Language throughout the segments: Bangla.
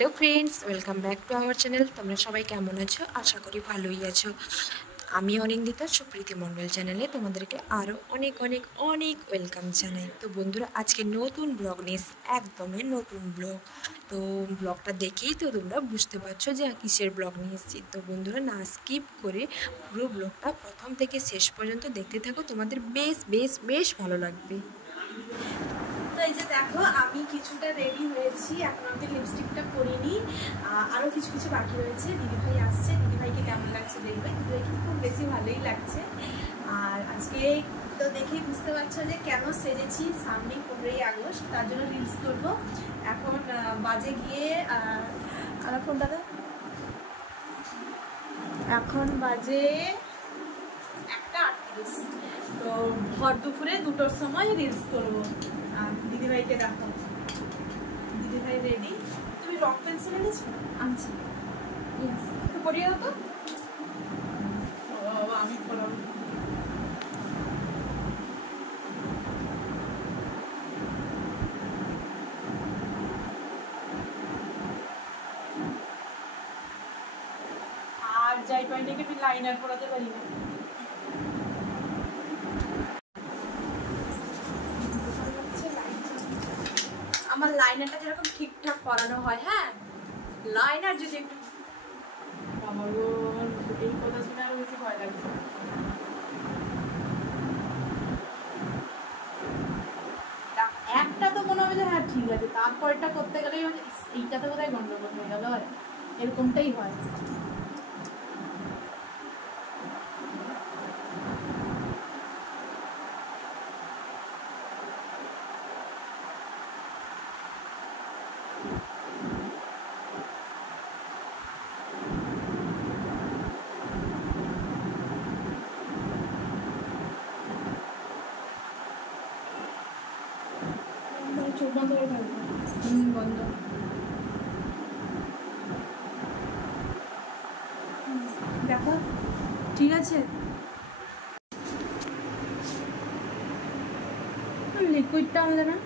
Hello friends, welcome back to our channel. তোমরা সবাই কেমন আছো? আশা করি ভালোই আছো। আমি অনিন্দিতা, সুপ্রীতি মণ্ডল চ্যানেলে তোমাদেরকে আরও অনেক অনেক অনেক ওয়েলকাম জানাই। তো বন্ধুরা, আজকে নতুন ব্লগ নিয়ে একদমই নতুন ব্লগ। তো ব্লগটা দেখেই তো তোমরা বুঝতে পারছো যে কিসের ব্লগ নিয়ে এসেছি। তো বন্ধুরা, না স্কিপ করে পুরো ব্লগটা প্রথম থেকে শেষ পর্যন্ত দেখতে থাকো, তোমাদের বেশ বেশ বেশ ভালো লাগবে। তো এই যে দেখো, আমি কিছুটা রেডি হয়েছি, এখন আমি লিপস্টিকটা পরিনি, আরও কিছু কিছু বাকি রয়েছে। দিদিভাই আসছে, দিদিভাইকে কেমন লাগছে দেখবে। দিদিভাইকে খুব বেশি ভালোই লাগছে। আর আজকে তো দেখেই বুঝতে পারছো যে কেন সেজেছি, সামনে 15ই আগস্ট, তার জন্য রিলস করবো। এখন বাজে গিয়ে আমার ফোনটা দাও, এখন বাজে 1:38। তো ভর দুপুরে 2টোর সময় রিলস করবো। আর দিদিভাইকে দেখো, দিদিভাই রেডি। তুমি রক পেন্সিল এনেছো? আনছি, একটু পরিয়ে দাও তো। আমি পড়াবো। আর যাই পয়েন্টে আমি লাইনার পড়াতে পারি না। আমার লাইনারটা যেরকম ঠিকঠাক করানো হয়, হ্যাঁ, লাইনার যদি একটু, এই কথা শুনে আরো বেশি ভয় লাগছে। একটা তো মনে হবে যে হ্যাঁ ঠিক আছে, তারপরটা করতে গেলেই মানে এইটাতে বোধহয় গন্ডগোল হয়ে গেল, এরকমটাই হয়। চোখ বন্ধ করে ফেলবো। বন্ধ। দেখো ঠিক আছে। লিকুইডটা আনলে না?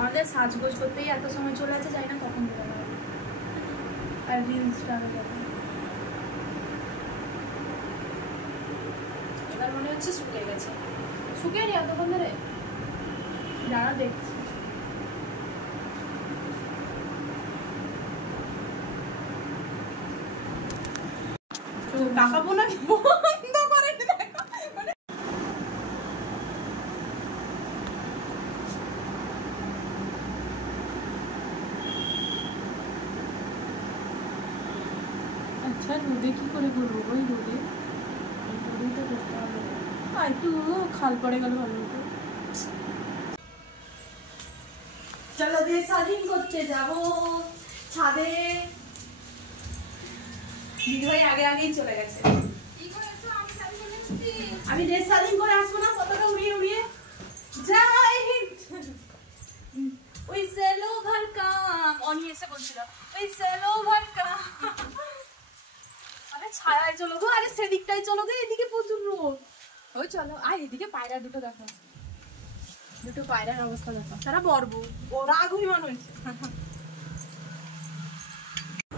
আমাদের সাজগোজ করতেই এত সময় চলে আছে, যাই না কখন বেরোনো হবে। আর রিলসটা এবার মনে হচ্ছে শুকিয়ে গেছে। শুকিয়ে নি এতক্ষণ ধরে, যারা দেখছি। কাকাবো না, বন্ধ করে দেখো। আচ্ছা, রোদে কি করে করবো? ওই রোদেই তো করতে হবে। আর একটু খাল পড়ে গেল ভালো হতো। চলো দিয়ে স্বাধীন করতে যাবো ছাদে। দিদিভাই আগে আগেই চলে গেছে। আমি ড্রেস স্বাধীন করে আসবো না, পতাকা উড়িয়ে উড়িয়ে। জয় হিন্দ। ওই সেলো ভর কাম, অনি এসে বলছিল ওই সেলো ভর কাম। আরে ছায়ায় চলো গো, আরে সেদিকটাই চলো গো, এদিকে প্রচুর রোদ। ওই চলো, আর এদিকে পায়রা দুটো দেখো, দুটো পায়রার অবস্থা দেখো। তারা বর্ব ওরা আগুন হয়েছে।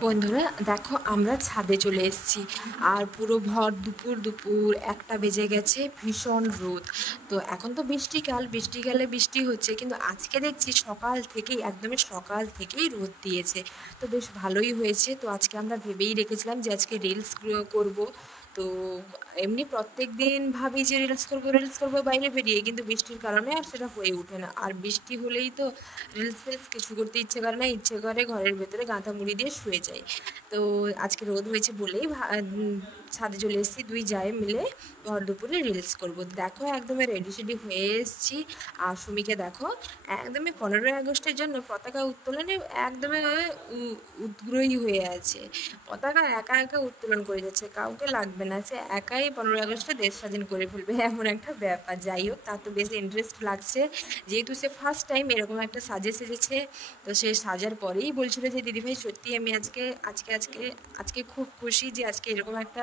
বন্ধুরা দেখো, আমরা ছাদে চলে এসেছি, আর পুরো ভর দুপুর দুপুর 1টা বেজে গেছে, ভীষণ রোদ। তো এখন তো বৃষ্টিকাল, বৃষ্টিকালে বৃষ্টি হচ্ছে, কিন্তু আজকে দেখছি সকাল থেকেই, একদমই সকাল থেকেই রোদ দিয়েছে। তো বেশ ভালোই হয়েছে। তো আজকে আমরা ভেবেই রেখেছিলাম যে আজকে রিলস করব। তো এমনি প্রত্যেক দিন ভাবি যে রিলস করবো বাইরে বেরিয়ে, কিন্তু বৃষ্টির কারণে আর সেটা হয়ে ওঠে না। আর বৃষ্টি হলেই তো রিলস কিছু করতে ইচ্ছে করে না, ইচ্ছে করে ঘরের ভেতরে গাঁথা মুড়ি দিয়ে শুয়ে যাই। তো আজকে রোদ হয়েছে বলেই ছাদে চলে এসেছি, দুই জায়ে মিলে ভর দুপুরে রিলস করব। দেখো একদমই রেডি সেডি হয়ে এসেছি। আর সুমিকে দেখো, একদমই 15ই আগস্টের জন্য পতাকা উত্তোলনে একদমই উদ্গ্রহী হয়ে আছে। পতাকা একা একা উত্তোলন করে যাচ্ছে, কাউকে লাগবে না, সে একাই সবাই 15ই আগস্টে দেশ স্বাধীন করে ফেলবে, এমন একটা ব্যাপার। যাই হোক, তার তো বেশি ইন্টারেস্ট লাগছে, যেহেতু সে ফার্স্ট টাইম এরকম একটা সেজেছে। তো সে সাজার পরেই বলছিল যে দিদিভাই সত্যি আমি আজকে আজকে আজকে আজকে খুব খুশি যে আজকে এরকম একটা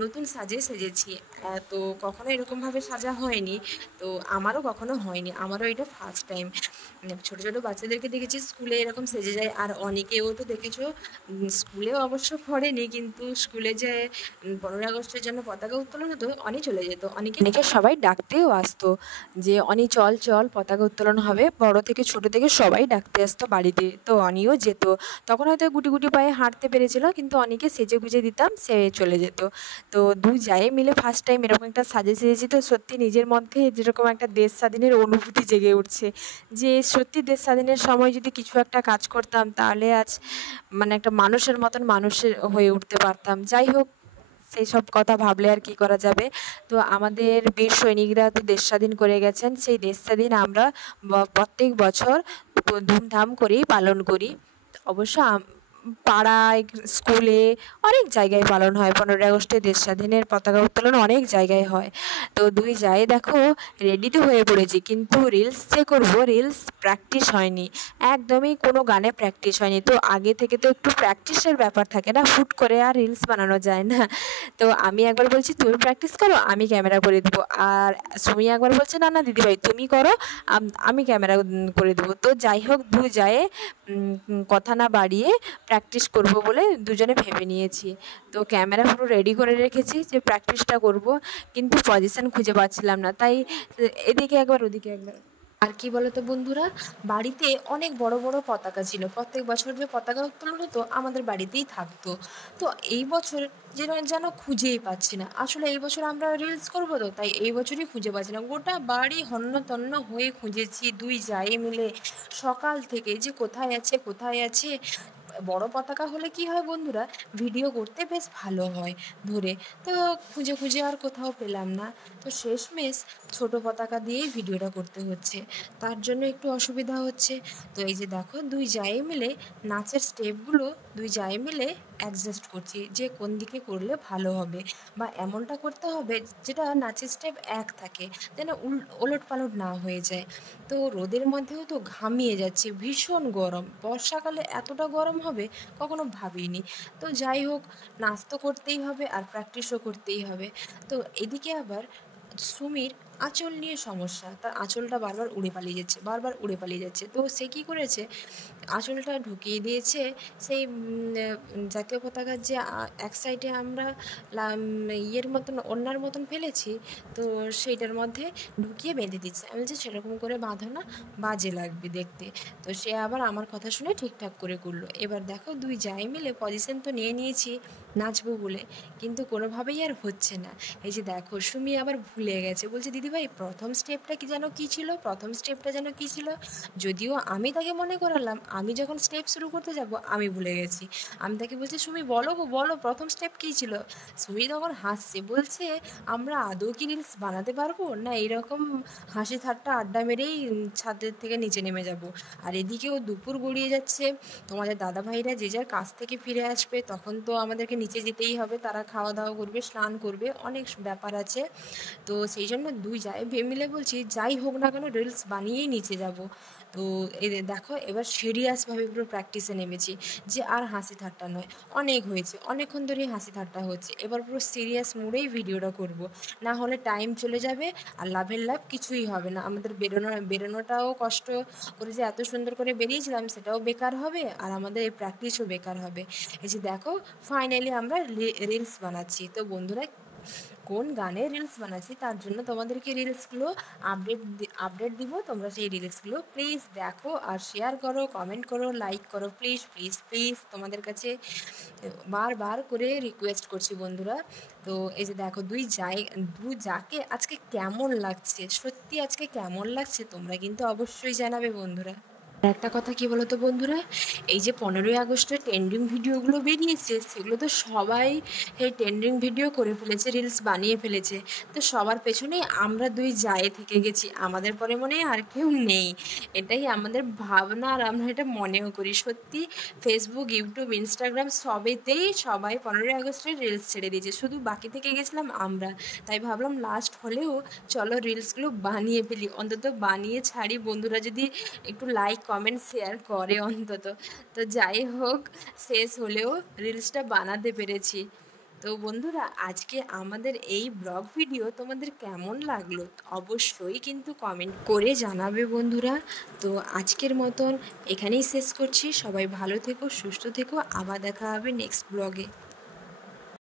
নতুন সেজেছি। তো কখনো এরকমভাবে সাজা হয়নি, তো আমারও কখনো হয়নি, আমারও এটা ফার্স্ট টাইম। ছোটো ছোটো বাচ্চাদেরকে দেখেছি স্কুলে এরকম সেজে যায়, আর অনেকেও তো দেখেছো স্কুলেও অবশ্য পড়েনি, কিন্তু স্কুলে যে 15ই আগস্টের জন্য পতাকা উত্তোলন হতো, অনেক চলে যেত, অনেকে সবাই ডাকতেও আসতো যে অনি চল চল পতাকা উত্তোলন হবে, বড় থেকে ছোট থেকে সবাই ডাকতে আসতো বাড়িতে, তো অনিও যেত। তখন হয়তো গুটি গুটি পায়ে হাঁটতে পেরেছিল, কিন্তু অনেকে সেজে গুজে দিতাম, সে চলে যেত। তো দুই জায়ে মিলে ফার্স্ট টাইম এরকম একটা সেজেছি, তো সত্যি নিজের মধ্যে যেরকম একটা দেশ স্বাধীনের অনুভূতি জেগে উঠছে, যে সত্যি দেশ স্বাধীনের সময় যদি কিছু একটা কাজ করতাম তাহলে আজ মানে একটা মানুষের মতন মানুষের হয়ে উঠতে পারতাম। যাই হোক, সেই সব কথা ভাবলে আর কি করা যাবে। তো আমাদের বীর সৈনিকরা তো দেশ স্বাধীন করে গেছেন, সেই দেশ স্বাধীন আমরা প্রত্যেক বছর ধুমধাম করেই পালন করি। অবশ্য পাড়ায়, স্কুলে, অনেক জায়গায় পালন হয় 15ই আগস্টে দেশ স্বাধীনের পতাকা উত্তোলন, অনেক জায়গায় হয়। তো দুই জায়ে দেখো রেডি তো হয়ে পড়েছি, কিন্তু রিলস যে করবো, রিলস প্র্যাকটিস হয়নি, একদমই কোনো গানে প্র্যাকটিস হয়নি। তো আগে থেকে তো একটু প্র্যাকটিসের ব্যাপার থাকে না, হুট করে আর রিলস বানানো যায় না। তো আমি একবার বলছি তুমি প্র্যাকটিস করো, আমি ক্যামেরা করে দেবো, আর সুমি একবার বলছে না না দিদিভাই তুমি করো, আমি ক্যামেরা করে দেবো। তো যাই হোক, দু জায়ে কথা না বাড়িয়ে প্র্যাকটিস করব বলে দুজনে ভেবে নিয়েছি। তো ক্যামেরা পুরো রেডি করে রেখেছি যে প্র্যাকটিসটা করব, কিন্তু পজিশন খুঁজে পাচ্ছিলাম না, তাই এদিকে একবার ওদিকে একবার। আর কি বলো তো বন্ধুরা, বাড়িতে অনেক বড় বড় পতাকা ছিল, প্রত্যেক বছর যে পতাকা উত্তোলন হতো আমাদের বাড়িতেই থাকতো। তো এই বছর যেন খুঁজেই পাচ্ছি না, আসলে এই বছর আমরা রিলস করবো, তো তাই এই বছরই খুঁজে পাচ্ছি না, গোটা বাড়ি হন্য তন্ন হয়ে খুঁজেছি দুই জায়ে মিলে সকাল থেকে, যে কোথায় আছে কোথায় আছে। বড় পতাকা হলে কি হয় বন্ধুরা, ভিডিও করতে বেশ ভালো হয় ধরে, তো খুঁজে খুঁজে আর কোথাও পেলাম না। তো শেষমেশ ছোট পতাকা দিয়েই ভিডিওটা করতে হচ্ছে, তার জন্য একটু অসুবিধা হচ্ছে। তো এই যে দেখো দুই জায়ে মিলে নাচের স্টেপগুলো দুই জায়ে মিলে অ্যাডজাস্ট করছি, যে কোন দিকে করলে ভালো হবে, বা এমনটা করতে হবে যেটা নাচের স্টেপ এক থাকে, যেন ওলট পালট না হয়ে যায়। তো রোদের মধ্যেও তো ঘামিয়ে যাচ্ছে, ভীষণ গরম, বর্ষাকালে এতটা গরম হবে কখনো ভাবিনি। তো যাই হোক, নাচ তো করতেই হবে আর প্র্যাকটিসও করতেই হবে। তো এদিকে আবার সুমির আঁচল নিয়ে সমস্যা, তার আঁচলটা বারবার উড়ে পালিয়ে যাচ্ছে, বারবার উড়ে পালিয়ে যাচ্ছে। তো সে কী করেছে, আঁচলটা ঢুকিয়ে দিয়েছে সেই জাতীয় পতাকার যে এক সাইডে আমরা ইয়ের মতন ওড়নার মতন ফেলেছি, তো সেইটার মধ্যে ঢুকিয়ে বেঁধে দিচ্ছে। আমি বলছি সেরকম করে বাঁধো না, বাজে লাগবে দেখতে। তো সে আবার আমার কথা শুনে ঠিকঠাক করে করলো। এবার দেখো দুই জায়ে মিলে পজিশন তো নিয়ে নিয়েছি নাচবো বলে, কিন্তু কোনোভাবেই আর হচ্ছে না। এই যে দেখো সুমি আবার ভুলে গেছে, বলছে দিদিভাই প্রথম স্টেপটা কী ছিল, প্রথম স্টেপটা যেন কী ছিল। যদিও আমি তাকে মনে করালাম, আমি যখন স্টেপ শুরু করতে যাব আমি ভুলে গেছি। আমি তাকে বলছি সুমি বলো গো বলো, প্রথম স্টেপ কী ছিল। সুমি তখন হাসছে, বলছে আমরা আদৌ কি রিলস বানাতে পারবো না, এইরকম হাসি ঠাট্টা আড্ডা মেরেই ছাদের থেকে নিচে নেমে যাব। আর এদিকেও দুপুর গড়িয়ে যাচ্ছে, তোমাদের দাদাভাইরা যে যার কাছ থেকে ফিরে আসবে, তখন তো আমাদেরকে নিচে যেতেই হবে, তারা খাওয়া দাওয়া করবে, স্নান করবে, অনেক ব্যাপার আছে। তো সেই জন্য দুই জায়ে মিলে বলছি যাই হোক না কেন রিলস বানিয়েই নিচে যাব। তো এই দেখো এবার সিরিয়াসভাবে পুরো প্র্যাকটিসে নেমেছি, যে আর হাসি ঠাট্টা নয়, অনেক হয়েছে, অনেকক্ষণ ধরেই হাসি ঠাট্টা হচ্ছে, এবার পুরো সিরিয়াস মোডেই ভিডিওটা করব, না হলে টাইম চলে যাবে আর লাভের লাভ কিছুই হবে না, আমাদের বেরোনোটাও কষ্ট করে যে এত সুন্দর করে বেরিয়েছিলাম সেটাও বেকার হবে, আর আমাদের এই প্র্যাকটিসও বেকার হবে। এই যে দেখো ফাইনালি আমরা রিলস বানাচ্ছি। তো বন্ধুরা, কোন গানে রিলস বানাচ্ছি তার জন্য তোমাদেরকে রিলসগুলো আপডেট দিব, তোমরা সেই রিলসগুলো প্লিজ দেখো আর শেয়ার করো, কমেন্ট করো, লাইক করো, প্লিজ প্লিজ প্লিজ, তোমাদের কাছে বারবার করে রিকোয়েস্ট করছি বন্ধুরা। তো এই যে দেখো দুই যাকে আজকে কেমন লাগছে, সত্যি আজকে কেমন লাগছে তোমরা কিন্তু অবশ্যই জানাবে বন্ধুরা। আর একটা কথা কি বলতো বন্ধুরা, এই যে 15ই আগস্টের ট্রেন্ডিং ভিডিওগুলো বেরিয়েছে সেগুলো তো সবাই এই ট্রেন্ডিং ভিডিও করে ফেলেছে, রিলস বানিয়ে ফেলেছে। তো সবার পেছনেই আমরা দুই জায়ে থেকে গেছি, আমাদের পরে মনে হয় আর কেউ নেই, এটাই আমাদের ভাবনা। আর আমরা এটা মনেও করি সত্যি। ফেসবুক, ইউটিউব, ইনস্টাগ্রাম সবেতেই সবাই 15ই আগস্টের রিলস ছেড়ে দিয়েছে, শুধু বাকি থেকে গেছিলাম আমরা। তাই ভাবলাম লাস্ট হলেও চলো রিলসগুলো বানিয়ে ফেলি, অন্তত বানিয়ে ছাড়ি, বন্ধুরা যদি একটু লাইক কমেন্ট শেয়ার করে অন্তত। তো যাই হোক, শেষ হলেও রিলসটা বানাতে পেরেছি। তো বন্ধুরা, আজকে আমাদের এই ব্লগ ভিডিও তোমাদের কেমন লাগলো অবশ্যই কিন্তু কমেন্ট করে জানাবে বন্ধুরা। তো আজকের মতন এখানেই শেষ করছি, সবাই ভালো থেকো, সুস্থ থেকো, আবার দেখা হবে নেক্সট ব্লগে।